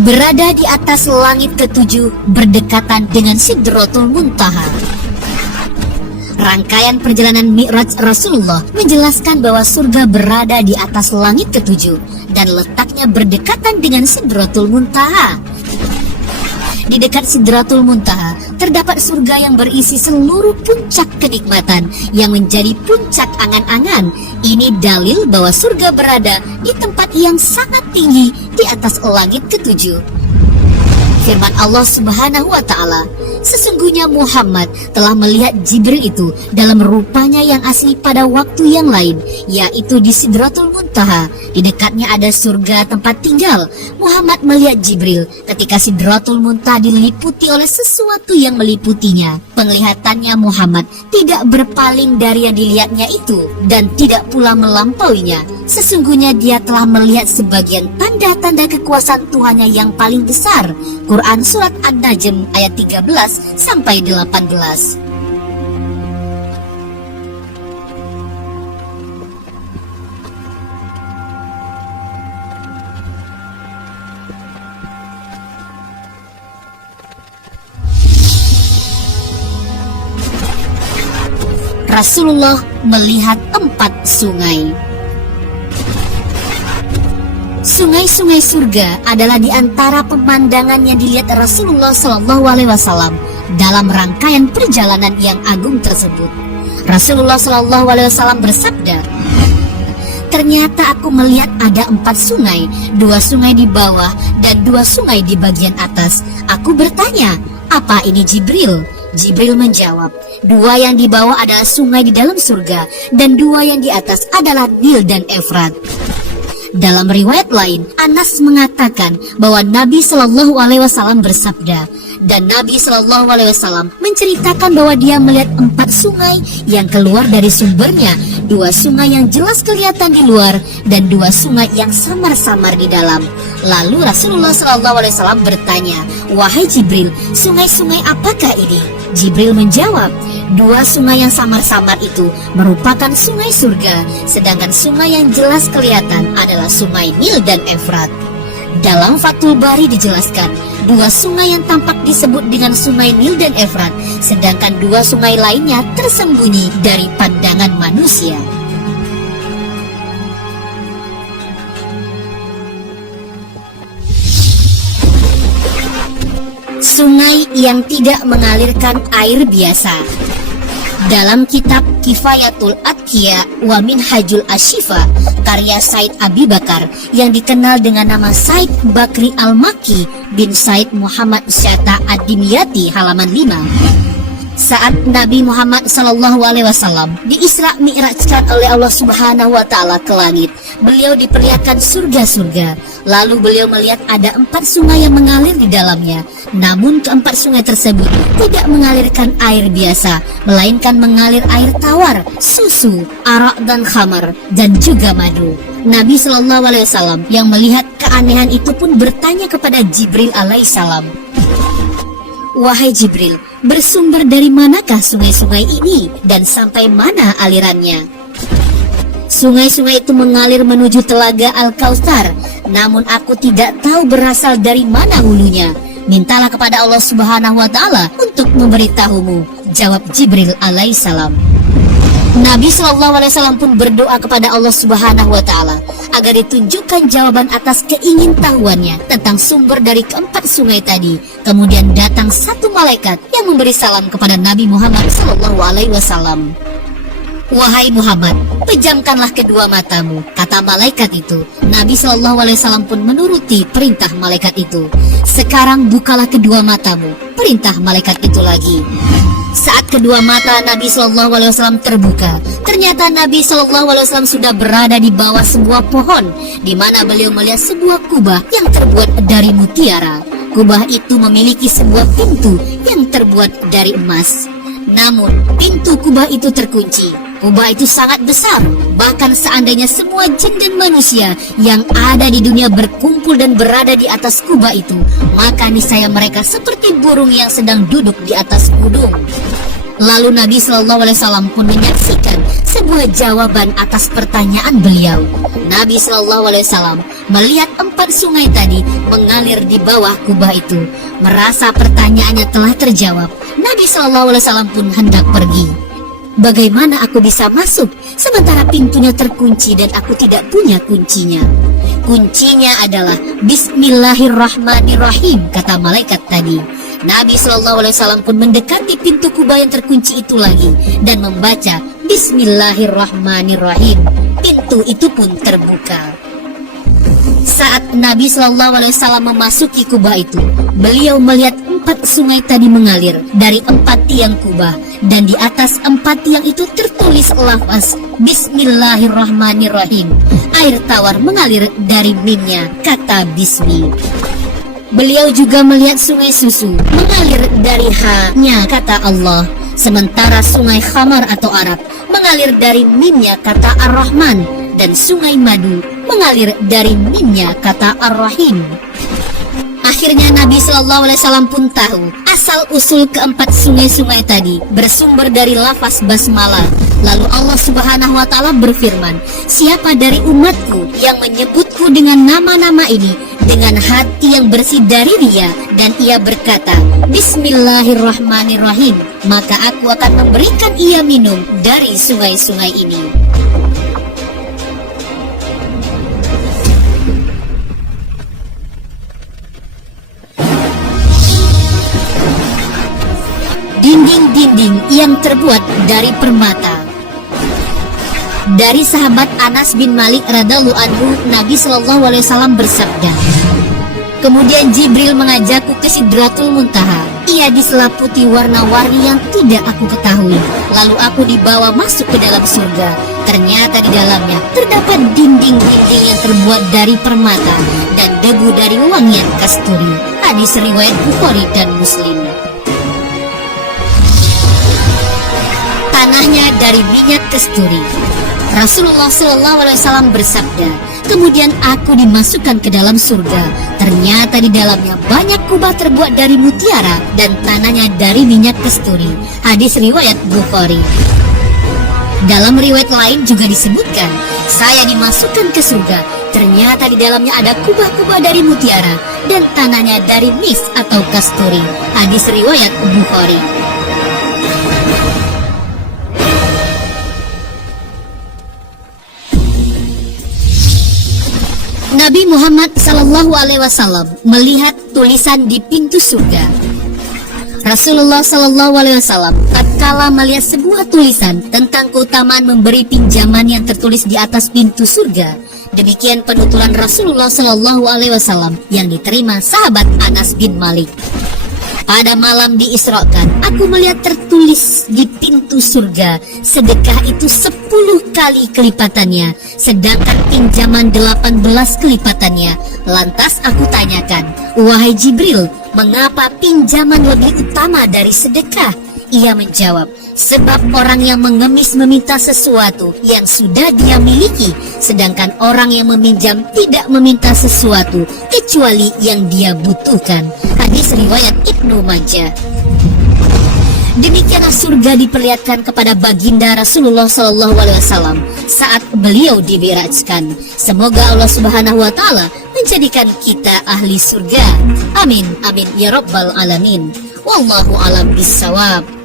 berada di atas langit ketujuh berdekatan dengan Sidratul Muntaha. Rangkaian perjalanan Mi'raj Rasulullah menjelaskan bahwa surga berada di atas langit ketujuh dan letaknya berdekatan dengan Sidratul Muntaha. Di dekat Sidratul Muntaha terdapat surga yang berisi seluruh puncak kenikmatan yang menjadi puncak angan-angan. Ini dalil bahwa surga berada di tempat yang sangat tinggi di atas langit ketujuh. Firman Allah Subhanahu wa Ta'ala, sesungguhnya Muhammad telah melihat Jibril itu dalam rupanya yang asli pada waktu yang lain, yaitu di Sidratul Muntaha. Di dekatnya ada surga tempat tinggal. Muhammad melihat Jibril ketika Sidratul Muntaha diliputi oleh sesuatu yang meliputinya. Penglihatannya Muhammad tidak berpaling dari yang dilihatnya itu dan tidak pula melampauinya. Sesungguhnya dia telah melihat sebagian tanda-tanda kekuasaan Tuhannya yang paling besar. Quran Surat An-Najm ayat 13 sampai 18. Rasulullah melihat 4 sungai. Sungai-sungai surga adalah di antara pemandangan yang dilihat Rasulullah SAW dalam rangkaian perjalanan yang agung tersebut. Rasulullah SAW bersabda, ternyata aku melihat ada 4 sungai, 2 sungai di bawah dan 2 sungai di bagian atas. Aku bertanya, apa ini Jibril? Jibril menjawab, 2 yang di bawah adalah sungai di dalam surga dan 2 yang di atas adalah Nil dan Efrat. Dalam riwayat lain, Anas mengatakan bahwa Nabi Shallallahu Alaihi Wasallam bersabda, dan Nabi Shallallahu Alaihi Wasallam menceritakan bahwa dia melihat 4 sungai yang keluar dari sumbernya, 2 sungai yang jelas kelihatan di luar dan 2 sungai yang samar-samar di dalam. Lalu Rasulullah Shallallahu Alaihi Wasallam bertanya, wahai Jibril, sungai-sungai apakah ini? Jibril menjawab, 2 sungai yang samar-samar itu merupakan sungai surga, sedangkan sungai yang jelas kelihatan adalah sungai Nil dan Efrat. Dalam Fathul Bari dijelaskan, 2 sungai yang tampak disebut dengan sungai Nil dan Efrat, sedangkan 2 sungai lainnya tersembunyi dari pandangan manusia. Sungai yang tidak mengalirkan air biasa. Dalam kitab Kifayatul Atqiya wa Minhajul Ashifa karya Said Abi Bakar yang dikenal dengan nama Said Bakri Al-Makki bin Said Muhammad Syata Ad-Dimyati halaman 5. Saat Nabi Muhammad SAW diisra mi'rajkan oleh Allah Subhanahu wa Ta'ala ke langit, beliau diperlihatkan surga-surga. Lalu beliau melihat ada 4 sungai yang mengalir di dalamnya. Namun ke-4 sungai tersebut tidak mengalirkan air biasa, melainkan mengalir air tawar, susu, arak dan khamar, dan juga madu. Nabi SAW yang melihat keanehan itu pun bertanya kepada Jibril alaihissalam, wahai Jibril, bersumber dari manakah sungai-sungai ini dan sampai mana alirannya? Sungai-sungai itu mengalir menuju telaga Al-Kautsar, namun aku tidak tahu berasal dari mana hulunya. Mintalah kepada Allah Subhanahu wa Ta'ala untuk memberitahumu, jawab Jibril alaihissalam. Nabi SAW pun berdoa kepada Allah Subhanahu wa Ta'ala agar ditunjukkan jawaban atas keingintahuannya tentang sumber dari ke-4 sungai tadi. Kemudian datang 1 malaikat yang memberi salam kepada Nabi Muhammad SAW. Wahai Muhammad, pejamkanlah kedua matamu, kata malaikat itu. Nabi SAW pun menuruti perintah malaikat itu. Sekarang bukalah kedua matamu, perintah malaikat itu lagi. Saat kedua mata Nabi SAW terbuka, ternyata Nabi SAW sudah berada di bawah sebuah pohon, di mana beliau melihat sebuah kubah yang terbuat dari mutiara. Kubah itu memiliki sebuah pintu yang terbuat dari emas. Namun, pintu kubah itu terkunci. Kubah itu sangat besar, bahkan seandainya semua jin dan manusia yang ada di dunia berkumpul dan berada di atas kubah itu, maka niscaya mereka seperti burung yang sedang duduk di atas kudung. Lalu Nabi Shallallahu Alaihi Wasallam pun menyaksikan sebuah jawaban atas pertanyaan beliau. Nabi Shallallahu Alaihi Wasallam melihat 4 sungai tadi mengalir di bawah kubah itu. Merasa pertanyaannya telah terjawab, Nabi Shallallahu Alaihi Wasallam pun hendak pergi. Bagaimana aku bisa masuk sementara pintunya terkunci dan aku tidak punya kuncinya? Kuncinya adalah Bismillahirrahmanirrahim, kata malaikat tadi. Nabi Shallallahu Alaihi Wasallam pun mendekati pintu kubah yang terkunci itu lagi dan membaca Bismillahirrahmanirrahim. Pintu itu pun terbuka. Saat Nabi Shallallahu Alaihi Wasallam memasuki kubah itu, beliau melihat 4 sungai tadi mengalir dari 4 tiang kubah, dan di atas 4 tiang itu tertulis lafaz Bismillahirrahmanirrahim. Air tawar mengalir dari mimnya kata Bismi. Beliau juga melihat sungai susu mengalir dari ha-nya kata Allah, sementara sungai khamar atau Arab mengalir dari mimnya kata Ar-Rahman, dan sungai madu mengalir dari mimnya kata Ar-Rahim. Akhirnya Nabi Shallallahu Alaihi Wasallam pun tahu asal usul keempat sungai-sungai tadi bersumber dari lafaz basmalah. Lalu Allah Subhanahu Wa Taala berfirman, siapa dari umatku yang menyebutku dengan nama-nama ini dengan hati yang bersih dari riya, dan ia berkata Bismillahirrahmanirrahim, maka aku akan memberikan ia minum dari sungai-sungai ini. Dinding-dinding yang terbuat dari permata. Dari sahabat Anas bin Malik radhiyallahu anhu, Nabi Shallallahu Alaihi Wasallam bersabda, kemudian Jibril mengajakku ke Sidratul Muntaha. Ia diselaputi warna-warni yang tidak aku ketahui. Lalu aku dibawa masuk ke dalam surga. Ternyata di dalamnya terdapat dinding-dinding yang terbuat dari permata dan debu dari wangian kasturi. Hadis riwayat Bukhari dan Muslim. Tanahnya dari minyak kasturi. Rasulullah SAW bersabda, kemudian aku dimasukkan ke dalam surga. Ternyata di dalamnya banyak kubah terbuat dari mutiara dan tanahnya dari minyak kasturi. Hadis riwayat Bukhari. Dalam riwayat lain juga disebutkan, saya dimasukkan ke surga. Ternyata di dalamnya ada kubah-kubah dari mutiara dan tanahnya dari mis atau kasturi. Hadis riwayat Bukhari. Nabi Muhammad Sallallahu Alaihi Wasallam melihat tulisan di pintu surga. Rasulullah Sallallahu Alaihi Wasallam tatkala melihat sebuah tulisan tentang keutamaan memberi pinjaman yang tertulis di atas pintu surga. Demikian penuturan Rasulullah Sallallahu Alaihi Wasallam yang diterima sahabat Anas bin Malik. Pada malam diisrokan, aku melihat tertulis di pintu surga, sedekah itu 10 kali kelipatannya, sedangkan pinjaman 18 kelipatannya. Lantas aku tanyakan, wahai Jibril, mengapa pinjaman lebih utama dari sedekah? Ia menjawab, sebab orang yang mengemis meminta sesuatu yang sudah dia miliki, sedangkan orang yang meminjam tidak meminta sesuatu kecuali yang dia butuhkan. Hadis riwayat Ibnu Majah. Demikianlah surga diperlihatkan kepada baginda Rasulullah SAW saat beliau dimi'rajkan. Semoga Allah Subhanahu Wa Taala menjadikan kita ahli surga. Amin, amin ya rabbal alamin. Wallahu alam bissawab.